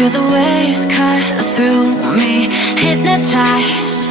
Feel the waves cut through me, hypnotized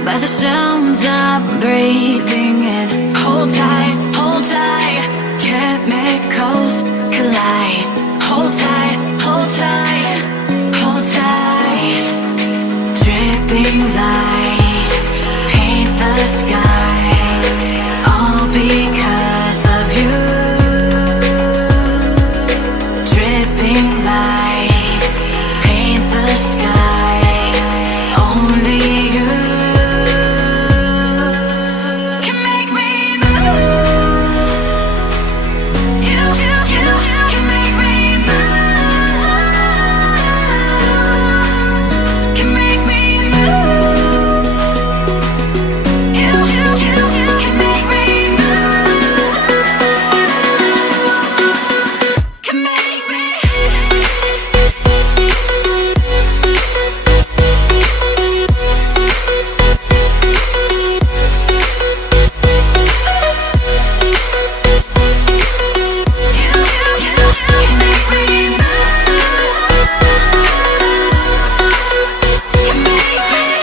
by the sounds I'm breathing in. Hold tight, chemicals collide. Hold tight, hold tight, hold tight. Dripping lights paint the skies, all because of you. Dripping lights paint the skies, only you can make me move. You can make me move. Can make me move. You can make me move. Can make me.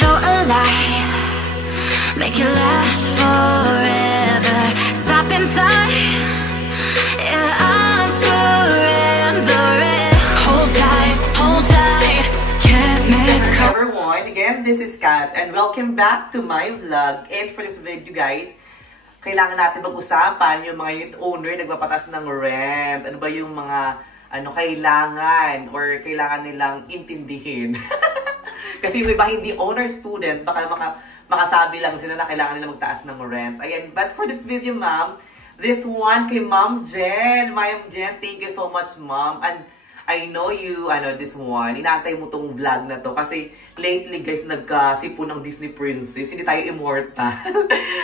So alive, make it last forever. Stop in time, yeah, I'm surrendering. Hold tight, chemical. Everyone, again, this is Kat and welcome back to my vlog. And for this video guys, kailangan natin mag-usapan yung mga unit owner nagpapatas ng rent. Ano ba yung mga kailangan or kailangan nilang intindihin. Kasi yung iba hindi owner-student, baka makasabi lang sila na kailangan nila magtaas ng rent. Ayan, but for this video ma'am, this one kay Ma'am Jen. Ma'am Jen, thank you so much ma'am. And I know you, this one, inaantay mo tong vlog na to kasi lately guys, nagkasipon ng Disney Princess, hindi tayo immortal.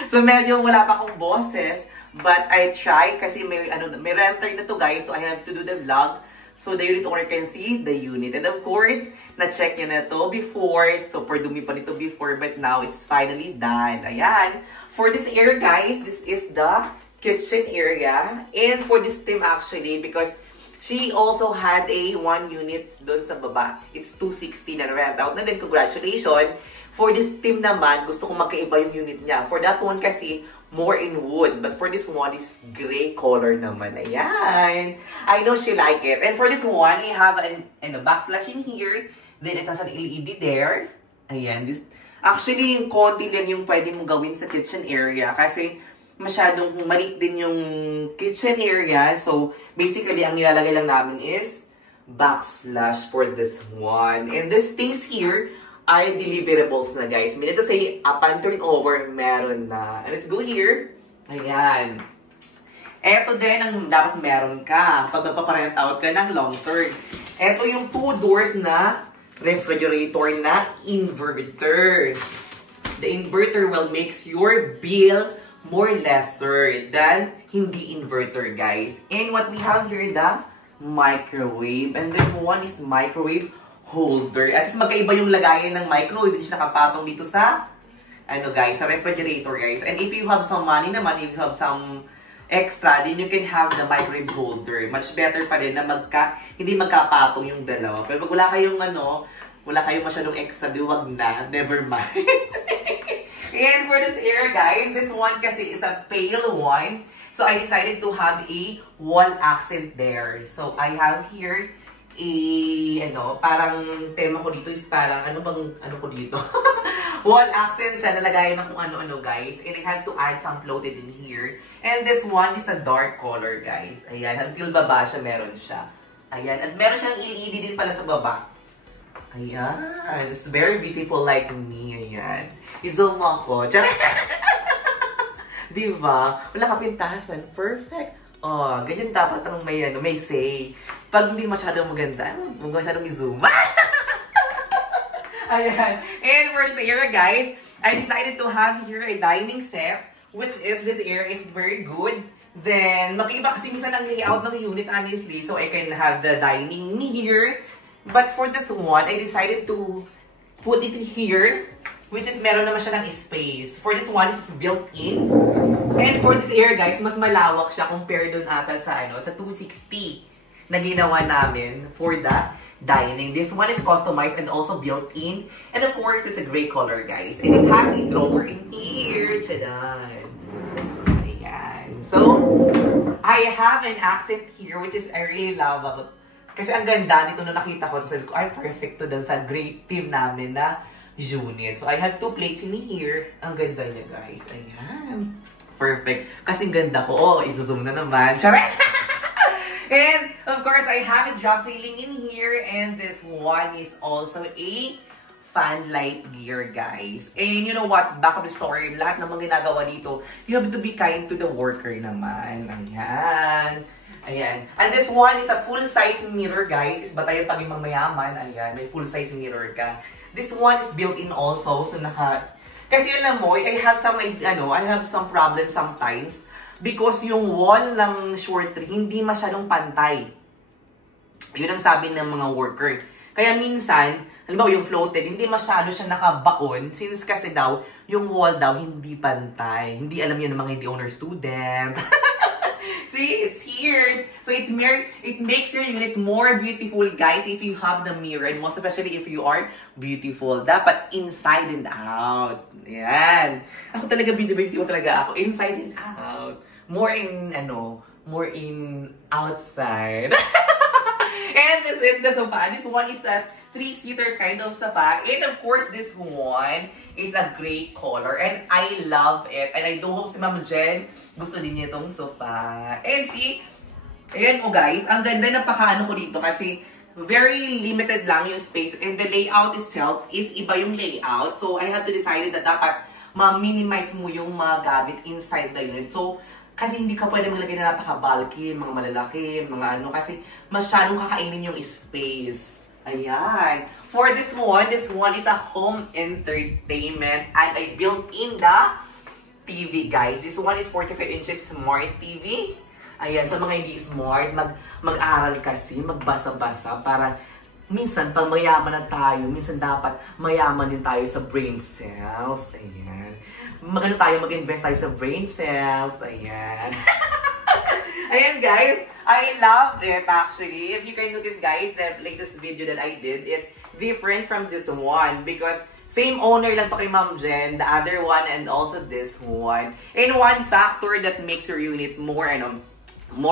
So medyo wala pa akong boses, but I try kasi may renter na to guys, so I have to do the vlog. So the unit owner can see the unit. And of course, na-check niya na to before, super dumi pa nito before, but now it's finally done. Ayan. For this area guys, this is the kitchen area. And for this team actually, because she also had a 1 unit doon sa baba. It's 260 na rent out na din. Congratulations. For this team naman, gusto kong magkaiba yung unit niya. For that one kasi, more in wood. But for this one, is gray color naman. Ayan. I know she like it. And for this one, I have a backslash in here. Then, it has an LED there. Ayan. Actually, yung konti lang yung pwede mong gawin sa kitchen area. Kasi, masyadong maliit din yung kitchen area. So, basically, ang nilalagay lang namin is backsplash for this one. And these things here ay deliverables na, guys. Meaning to say, upon turnover, meron na. And let's go here. Ayan. Eto din ang dapat meron ka pag magpaparent out ka ng long term. Eto yung 2 doors na refrigerator na inverter. The inverter will makes your bill more lesser than hindi inverter, guys. And what we have here, the microwave. And this one is microwave holder. At magkaiba yung lagayan ng microwave. Hindi siya nakapatong dito sa, guys, sa refrigerator, guys. And if you have some money naman, if you have some extra, then you can have the microwave holder. Much better pa rin na hindi magkapatong yung dalawa. Pero pag wala kayong wala kayong masyadong extra, diwag na, never mind. And for this area, guys, this one kasi is a pale one. So, I decided to have a wall accent there. So, I have here parang tema ko dito is parang, ko dito? Wall accent siya, nalagayan ng kung ano-ano, guys. And I had to add some floated in here. And this one is a dark color, guys. Ayan, until baba siya, meron siya. Ayan, at meron siyang LED din pala sa baba. Ayan, it's very beautiful like me, ayan. I-zoom mo ako. Diba? Wala ka pintasan. Perfect. Oh, ganyan dapat ang may say. Pag hindi masyadong maganda, huwag masyadong i-zoom. Ayan. And for this area, guys, I decided to have here a dining set, which is, this area is very good. Then, mag-iba kasi minsan ang layout ng unit, honestly. So, I can have the dining here. But for this one, I decided to put it here, which is meron naman siya ng space. For this one, this is built-in. And for this area, guys, mas malawak siya compared dun ata sa, sa 260 na ginawa namin for the dining. This one is customized and also built-in. And of course, it's a gray color, guys. And it has a drawer in here. Tadaan! Ayan. So, I have an accent here which is I really love. Kasi ang ganda nito na nakita ko. Sabi ko, ay, perfect to dun sa great team namin na unit. So, I have 2 plates in here. Ang ganda niya, guys. Ayan. Perfect. Kasi ganda ko. Oh, isuzoom na naman. Charet! And, of course, I have a drop ceiling in here. And this one is also a fan light gear, guys. And you know what? Back of the story, lahat ng mga ginagawa dito, you have to be kind to the worker naman. Ayan. Ayan. And this one is a full-size mirror, guys. Is ba tayo paging mayaman? Ayan. May full-size mirror ka. This one is built-in also. So, kasi alam mo, I have some problems sometimes. Because yung wall ng short tree, hindi masyadong pantay. Yun ang sabi ng mga worker. Kaya minsan, halimbawa yung floated, hindi masyado siya nakabaon. Since kasi daw, yung wall daw, hindi pantay. Hindi alam yun ng mga hindi owner student. See, it's here. So it makes your unit more beautiful, guys, if you have the mirror. And most especially if you are beautiful. Dapat inside and out. Yan. Ako talaga beautiful talaga ako. Inside and out. More in outside. And this is the sofa. This one is a 3-seater kind of sofa. And of course, this one is a gray color. And I love it. And I do hope si Ma'am Jen gusto din niya itong sofa. And see, ayan o guys, ang ganda na pakaano ko dito kasi very limited lang yung space. And the layout itself is iba yung layout. So I have to decide that dapat ma-minimize mo yung mga gamit inside the unit. So, kasi hindi ka pwede maglagay na napaka-bulky, mga malalaki, mga ano, kasi masyadong kakainin yung space. Ayan. For this one is a home entertainment and I built in the TV, guys. This one is 45 inches smart TV. Ayan, so mga hindi smart, mag-aral kasi, magbasa-basa para minsan, pag mayaman na tayo, minsan dapat mayaman din tayo sa brain cells. Ayan. Magano tayo, mag-invest tayo sa brain cells. Ayan. Ayan, guys. I love it, actually. If you can notice, guys, the latest video that I did is different from this one. Because same owner lang to kay Ma'am Jen, the other one, and also this one. And one factor that makes your unit more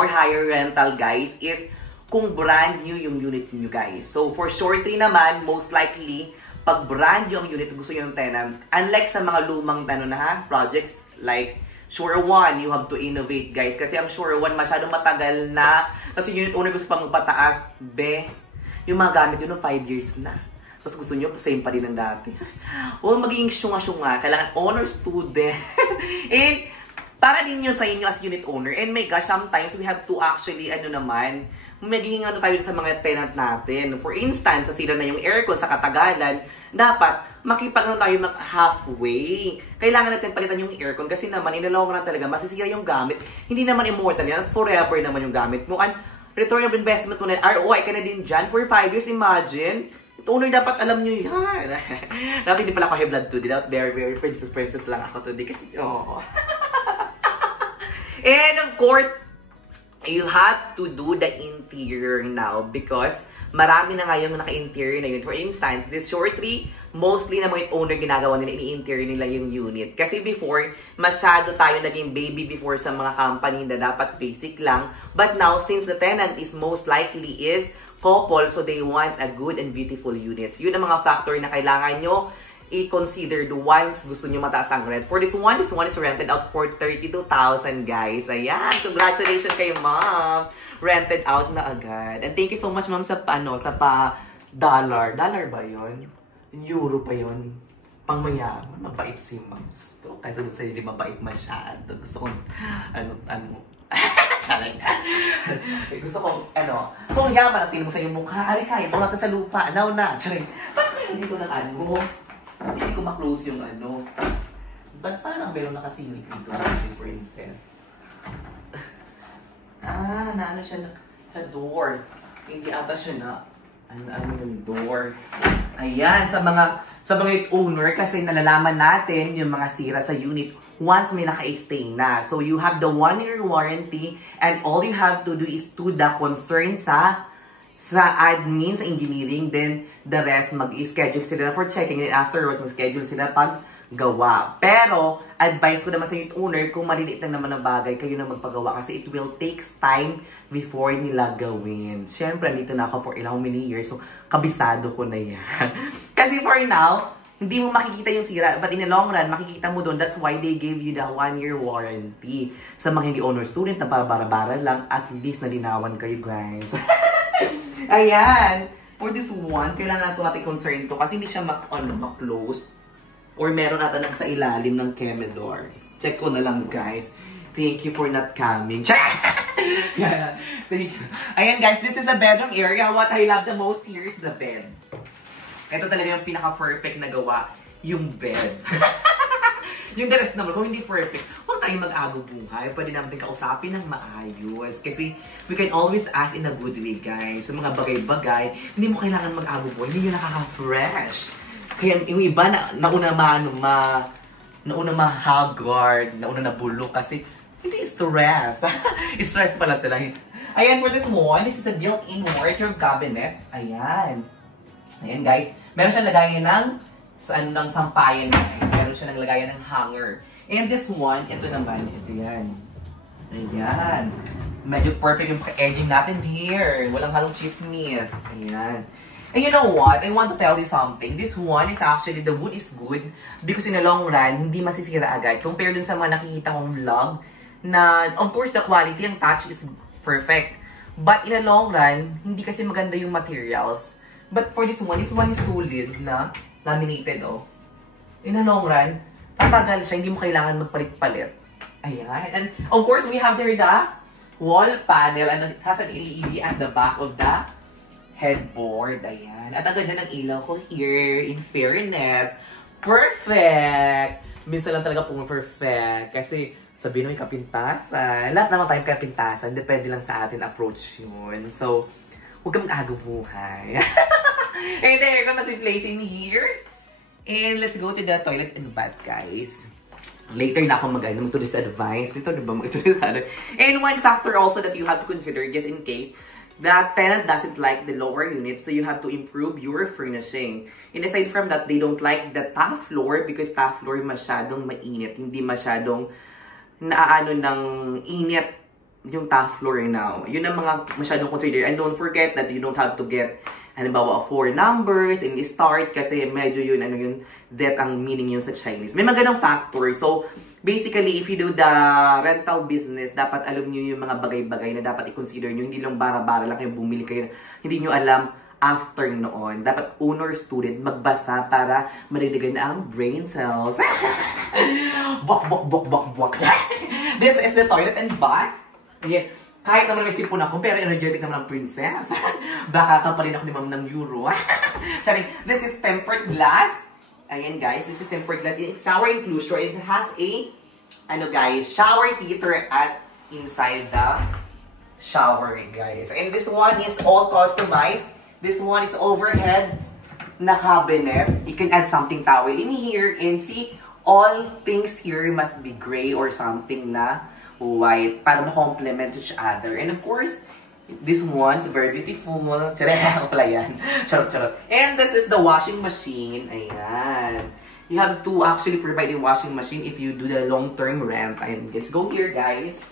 higher rental, guys, is kung brand new yung unit nyo, guys. So, for short tree naman, most likely, pag brand new ang unit, gusto nyo ng tenant. Unlike sa mga lumang projects like Sure One, you have to innovate, guys. Kasi ang Sure One, masyadong matagal na. Kasi unit owner gusto pang magpataas. Yung mga gamit yun, 5 years na. Tapos gusto nyo, same pa din ng dati. O magiging syunga-syunga. Kailangan owner student. And para din yun sa inyo as unit owner. And my gosh, sometimes we have to actually, magiging tayo sa mga tenant natin. For instance, sila na yung aircon sa katagalan, dapat makipag tayo halfway. Kailangan natin palitan yung aircon kasi naman, inalaw mo na talaga, masisira yung gamit. Hindi naman immortal yan, forever naman yung gamit mo. And return of investment mo na, ROI ka na din dyan for 5 years, imagine. Ito owner, dapat alam nyo yan. Dapat hindi pala ako high blood today, dapat very princess lang ako today kasi, And of course, you have to do the interior now because marami na nga yung naka-interior na yun. For instance, this short tree, mostly na mga owner ginagawa nila, ini-interior nila yung unit. Kasi before, masyado tayo naging baby before sa mga company na dapat basic lang. But now, since the tenant is most likely is couple, so they want a good and beautiful units. Yun ang mga factor na kailangan nyo i-consider once gusto nyo mataas ang rent. For this one is rented out for 32,000, guys. Ayan, congratulations kay Ma'am. Rented out na agad. And thank you so much, Ma'am, sa dollar. Dollar ba yun? Euro pa yun. Pangmayaman. Mabait si Ma'am. Kasi gusto sa'yo, hindi mabait masyado. Gusto kong, Charing. Gusto kong, kung yaman ang tinig mo sa iyong mukha, alikay, mo natin sa lupa. Now na. Charing. Bakit hindi ko mo? Hindi ko ma-close yung Ba't parang meron nakasinik dito? Yung princess. Naano siya sa door. Hindi ata siya na yung door. Ayan, sa mga owner, kasi nalalaman natin yung mga sira sa unit once may naka-stay na. So, you have the 1-year warranty and all you have to do is to the concern sa sa admin, sa engineering, then the rest mag-schedule sila for checking, and afterwards mag-schedule sila pag gawa. Pero, advice ko naman sa unit owner, kung maliliit lang naman ang bagay, kayo na magpagawa kasi it will takes time before nila gawin. Siyempre, dito na ako for ilang many years, so kabisado ko na yan. Kasi for now, hindi mo makikita yung sira, but in the long run, makikita mo doon. That's why they gave you the 1-year warranty. Sa mga hindi owner student na para-bara lang, at least nalinawan kayo, guys. Ayan. For this one, kailangan natin concern to kasi hindi siya ma-close. Or meron natin sa ilalim ng Kemedor. Check ko na lang, guys. Thank you for not coming. Yeah, thank you. Ayan, guys. This is the bedroom area. What I love the most here is the bed. Ito talaga yung pinaka-perfect na gawa. Yung bed. Yung the rest naman, kung hindi perfect, huwag tayong mag-ago buhay. Pwede natin kausapin ng maayos. Kasi we can always ask in a good way, guys. Sa mga bagay-bagay, hindi mo kailangan mag-ago buhay. Hindi yun nakaka-fresh. Kaya yung iba, nauna ma-haggard, nauna na bulok kasi hindi stress. Stress pala sila. Ayan, for this one, this is a built-in wardrobe cabinet. Ayan. Ayan, guys. Meron siyang lagayan ng sampayan, guys. Meron siya ng lagayan ng hanger. And this one, ito naman, ito yan. Ayan. Medyo perfect yung edging natin here. Walang halong chismis. Ayan. And you know what? I want to tell you something. This one is actually, the wood is good because in the long run, hindi masisira agad. Compared dun sa mga nakikita kong vlog na, of course, the quality and touch is perfect. But in the long run, hindi kasi maganda yung materials. But for this one is solid na laminated, oh. In the long run, tatagal siya, hindi mo kailangan magpalit-palit. Ayan. And of course, we have there the wall panel and it has an LED at the back of the headboard. Ayan. At ang ganda ng ilaw ko here, in fairness. Perfect! Minsan lang talaga perfect. Kasi sabihin mo yung kapintasan. Lahat naman tayong kapintasan. Depende lang sa atin approach yun. So, huwag kang mag-agaw buhay. And there, we're gonna be placing here. And let's go to the toilet and bath, guys. Later na ako mag-tourist advice. Ito, diba? Mag-tourist advice. And one factor also that you have to consider, just in case, that tenant doesn't like the lower unit, so you have to improve your furnishing. And aside from that, they don't like the top floor because top floor masyadong mainit. Hindi masyadong naaano ng init yung top floor now. Yun ang mga masyadong consider. And don't forget that you don't have to get halimbawa 4 numbers in the start kasi medyo yun, that ang meaning yun sa Chinese. May mga ganong factor. So, basically, if you do the rental business, dapat alam nyo yung mga bagay-bagay na dapat i-consider nyo. Hindi lang bara-bara lang kayo bumili kayo. Hindi nyo alam after noon. Dapat owner-student magbasa para mariligan na ang brain cells. Bok, bok, bok, bok, bok. This is the toilet and bath. Yeah. Kahit naman may sipon ako, pero energetic naman ang princess. Baka sampalin ako ni ma'am ng euro. Sorry. This is tempered glass. Ayan, guys. This is tempered glass. It's shower enclosure. It has a, shower heater at inside the shower, guys. And this one is all customized. This one is overhead na cabinet. You can add something towel in here. And see, all things here must be gray or something na white para ma-complement each other. And of course, this one's very beautiful. Charot pala yan. Charot, charot. And this is the washing machine. Ayan. You have to actually provide a washing machine if you do the long-term rent. And let's go here, guys.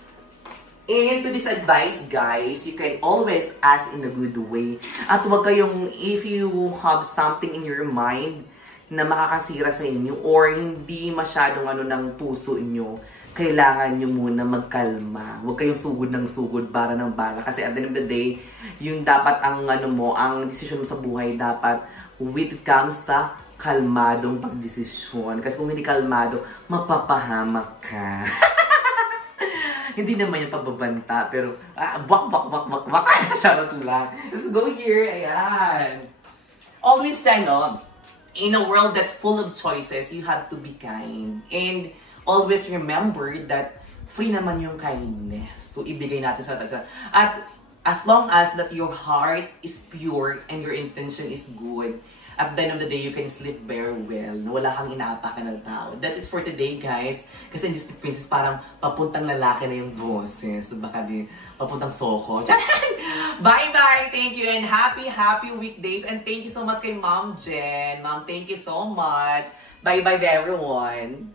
And to this advice, guys, you can always ask in a good way. At huwag kayong, if you have something in your mind na makakasira sa inyo or hindi masyadong ng puso inyo, kailangan nyo muna magkalma. Huwag kayong sugod ng sugod, bara ng bara. Kasi at the end of the day, yung dapat ang ang decision mo sa buhay dapat with it comes to kalmadong pagdesisyon. Kasi kung hindi kalmado, mapapahamak ka. Hindi naman yung pagbabanta, pero wak, wak, wak, wak, wak. Charot lang. Let's go here. Ayan. Always in a world that's full of choices, you have to be kind. And always remember that free naman yung kindness. So, ibigay natin sa tasa. At as long as that your heart is pure and your intention is good, at the end of the day, you can sleep very well. Wala kang inaapakan ng tao. That is for today, guys. Kasi in Disney Princess, parang papuntang lalaki na yung boses. Baka di, papuntang soko. Bye-bye! Thank you and happy weekdays. And thank you so much kay Ma'am Jen. Ma'am, thank you so much. Bye-bye everyone.